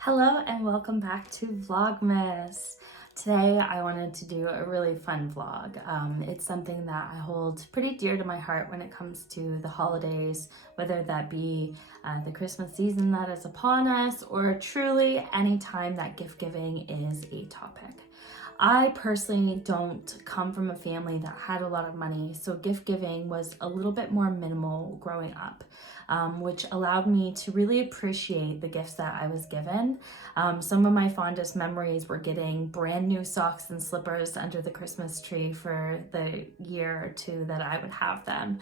Hello and welcome back to Vlogmas. Today I wanted to do a really fun vlog. It's something that I hold pretty dear to my heart when it comes to the holidays, whether that be the Christmas season that is upon us or truly any time that gift giving is a topic. I personally don't come from a family that had a lot of money, so gift giving was a little bit more minimal growing up, which allowed me to really appreciate the gifts that I was given. Some of my fondest memories were getting brand new socks and slippers under the Christmas tree for the year or two that I would have them,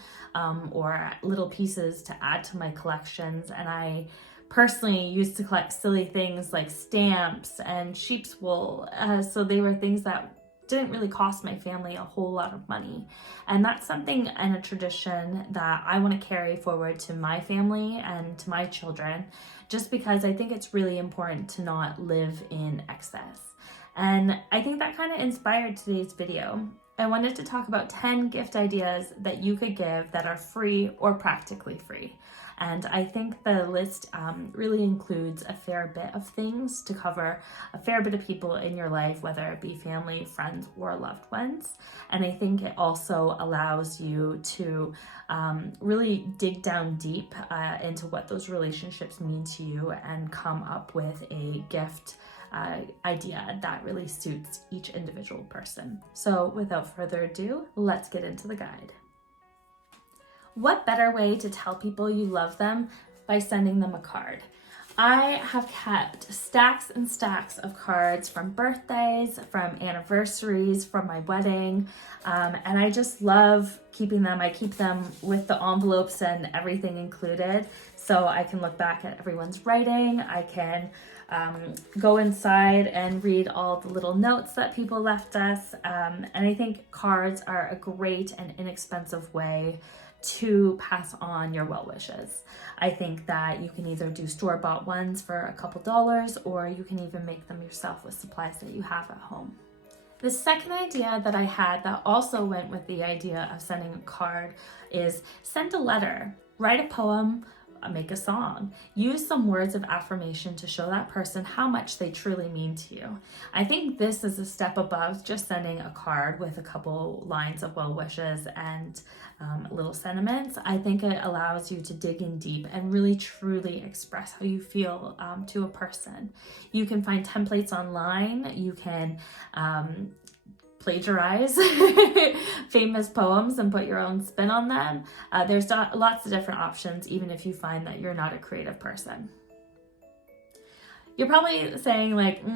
or little pieces to add to my collections. And I personally used to collect silly things like stamps and sheep's wool, so they were things that didn't really cost my family a whole lot of money. And that's something and a tradition that I want to carry forward to my family and to my children, just because I think it's really important to not live in excess. And I think that kind of inspired today's video. I wanted to talk about 10 gift ideas that you could give that are free or practically free. And I think the list really includes a fair bit of things to cover a fair bit of people in your life, whether it be family, friends, or loved ones. And I think it also allows you to really dig down deep into what those relationships mean to you and come up with a gift idea that really suits each individual person. So without further ado, let's get into the guide. What better way to tell people you love them by sending them a card? I have kept stacks and stacks of cards from birthdays, from anniversaries, from my wedding, and I just love keeping them. I keep them with the envelopes and everything included, so I can look back at everyone's writing. I can go inside and read all the little notes that people left us, and I think cards are a great and inexpensive way to pass on your well wishes. I think that you can either do store-bought ones for a couple dollars, or you can even make them yourself with supplies that you have at home. The second idea that I had that also went with the idea of sending a card is send a letter, write a poem, make a song. Use some words of affirmation to show that person how much they truly mean to you. I think this is a step above just sending a card with a couple lines of well wishes and little sentiments. I think it allows you to dig in deep and really truly express how you feel to a person. You can find templates online. You can plagiarize famous poems and put your own spin on them. There's lots of different options, even if you find that you're not a creative person. You're probably saying like,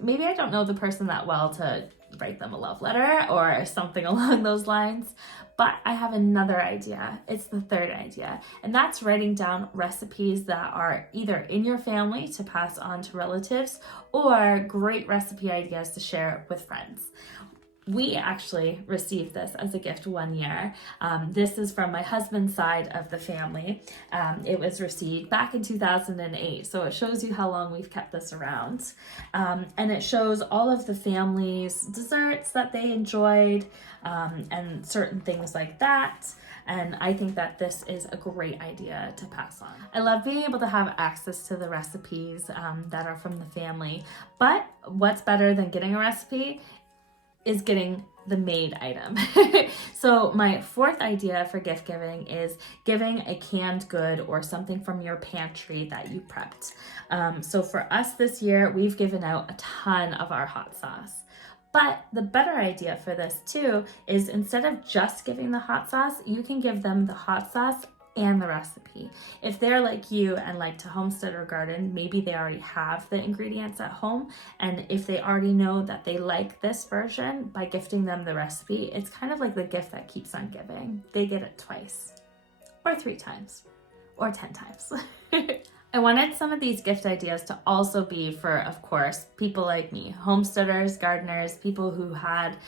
maybe I don't know the person that well to write them a love letter or something along those lines, but I have another idea. It's the third idea, and that's writing down recipes that are either in your family to pass on to relatives or great recipe ideas to share with friends. We actually received this as a gift one year. This is from my husband's side of the family. It was received back in 2008, so it shows you how long we've kept this around. And it shows all of the family's desserts that they enjoyed and certain things like that. And I think that this is a great idea to pass on. I love being able to have access to the recipes that are from the family, but what's better than getting a recipe is getting the made item. So my fourth idea for gift giving is giving a canned good or something from your pantry that you prepped. So for us this year, we've given out a ton of our hot sauce. But the better idea for this too is instead of just giving the hot sauce, you can give them the hot sauce and the recipe. If they're like you and like to homestead or garden, maybe they already have the ingredients at home. And if they already know that they like this version, by gifting them the recipe, it's kind of like the gift that keeps on giving. They get it twice or 3 times or 10 times. I wanted some of these gift ideas to also be for, of course, people like me, homesteaders, gardeners, people who had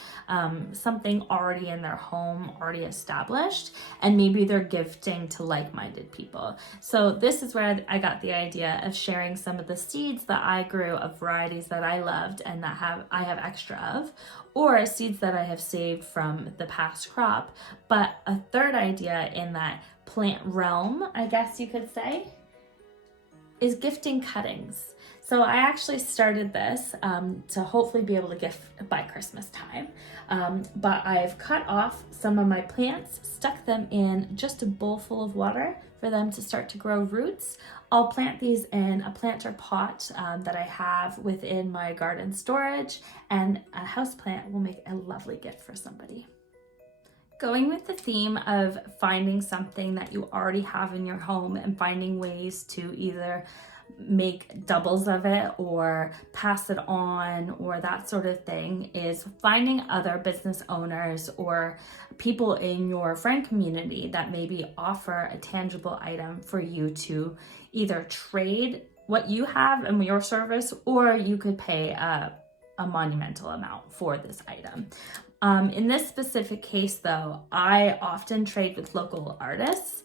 something already in their home, already established, and maybe they're gifting to like-minded people. So this is where I got the idea of sharing some of the seeds that I grew of varieties that I loved and that I have extra of, or seeds that I have saved from the past crop. But a third idea in that plant realm, I guess you could say, is gifting cuttings. So I actually started this to hopefully be able to gift by Christmas time. But I've cut off some of my plants, stuck them in just a bowl full of water for them to start to grow roots. I'll plant these in a planter pot that I have within my garden storage, and a houseplant will make a lovely gift for somebody. Going with the theme of finding something that you already have in your home and finding ways to either make doubles of it or pass it on or that sort of thing is finding other business owners or people in your friend community that maybe offer a tangible item for you to either trade what you have and your service, or you could pay a monumental amount for this item. In this specific case though, I often trade with local artists.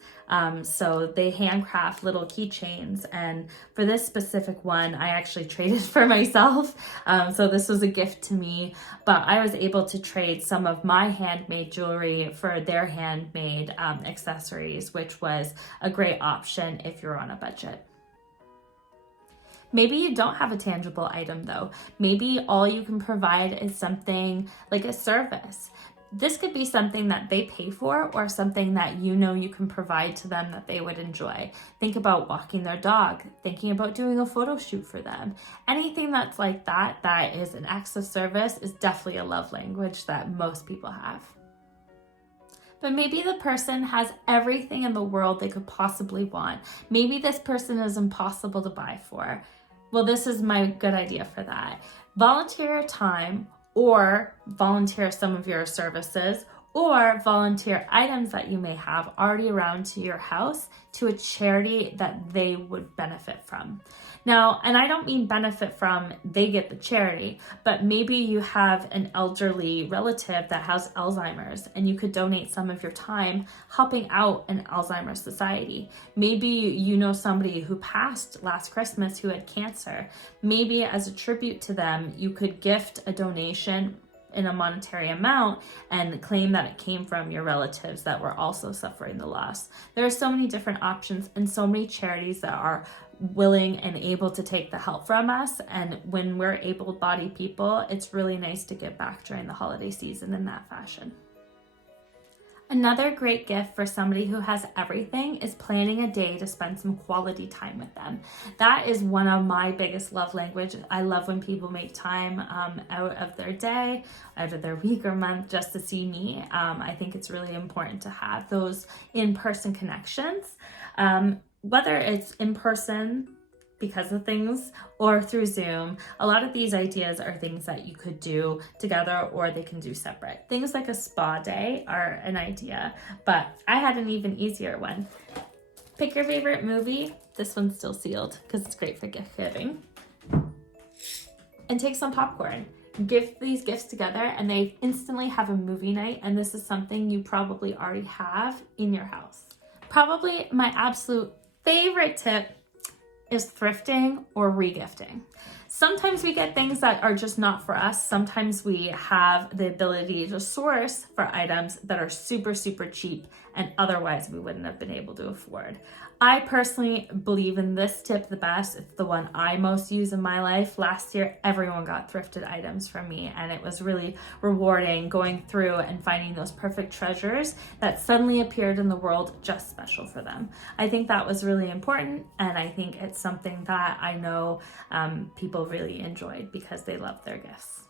So they handcraft little keychains, and for this specific one, I actually traded for myself. So this was a gift to me, but I was able to trade some of my handmade jewelry for their handmade accessories, which was a great option if you're on a budget. Maybe you don't have a tangible item though. Maybe all you can provide is something like a service. This could be something that they pay for or something that you know you can provide to them that they would enjoy. Think about walking their dog, thinking about doing a photo shoot for them. Anything that's like that, that is an acts of service, is definitely a love language that most people have. But maybe the person has everything in the world they could possibly want. Maybe this person is impossible to buy for. Well, this is my good idea for that. Volunteer your time, or volunteer some of your services, or volunteer items that you may have already around to your house to a charity that they would benefit from. Now, and I don't mean benefit from they get the charity, but maybe you have an elderly relative that has Alzheimer's and you could donate some of your time helping out an Alzheimer's society. Maybe you know somebody who passed last Christmas who had cancer. Maybe as a tribute to them, you could gift a donation in a monetary amount and claim that it came from your relatives that were also suffering the loss. There are so many different options and so many charities that are willing and able to take the help from us. And when we're able-bodied people, it's really nice to give back during the holiday season in that fashion. Another great gift for somebody who has everything is planning a day to spend some quality time with them. That is one of my biggest love language. I love when people make time out of their day, out of their week or month just to see me. I think it's really important to have those in-person connections. Whether it's in person because of things or through Zoom, a lot of these ideas are things that you could do together or they can do separate. Things like a spa day are an idea, but I had an even easier one. Pick your favorite movie. This one's still sealed because it's great for gift giving. And take some popcorn. Give these gifts together and they instantly have a movie night, and this is something you probably already have in your house. Probably my absolute favorite tip is thrifting or regifting. Sometimes we get things that are just not for us. Sometimes we have the ability to source for items that are super, super cheap and otherwise we wouldn't have been able to afford. I personally believe in this tip the best. It's the one I most use in my life. Last year, everyone got thrifted items from me, and it was really rewarding going through and finding those perfect treasures that suddenly appeared in the world just special for them. I think that was really important, and I think it's something that I know people really enjoyed because they love their gifts.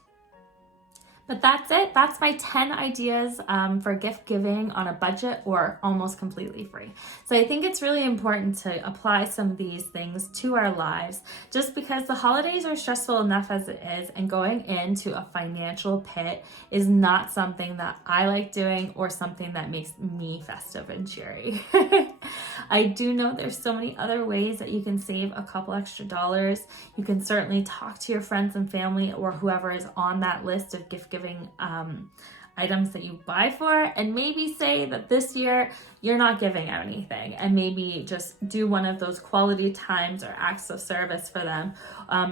But that's it. That's my 10 ideas for gift giving on a budget or almost completely free. So I think it's really important to apply some of these things to our lives, just because the holidays are stressful enough as it is, and going into a financial pit is not something that I like doing or something that makes me festive and cheery. I do know there's so many other ways that you can save a couple extra dollars. You can certainly talk to your friends and family or whoever is on that list of gift giving items that you buy for, and maybe say that this year you're not giving out anything, and maybe just do one of those quality times or acts of service for them.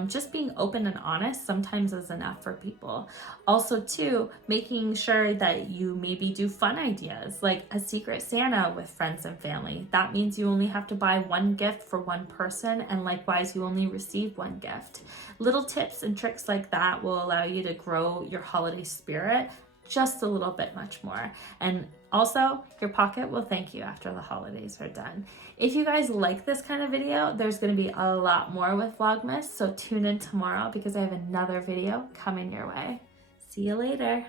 Just being open and honest sometimes is enough for people. Also too, making sure that you maybe do fun ideas like a secret Santa with friends and family. That means you only have to buy one gift for one person, and likewise you only receive one gift. Little tips and tricks like that will allow you to grow your holiday spirit just a little bit much more. And also, your pocket will thank you after the holidays are done. If you guys like this kind of video, there's going to be a lot more with Vlogmas, so tune in tomorrow because I have another video coming your way. See you later.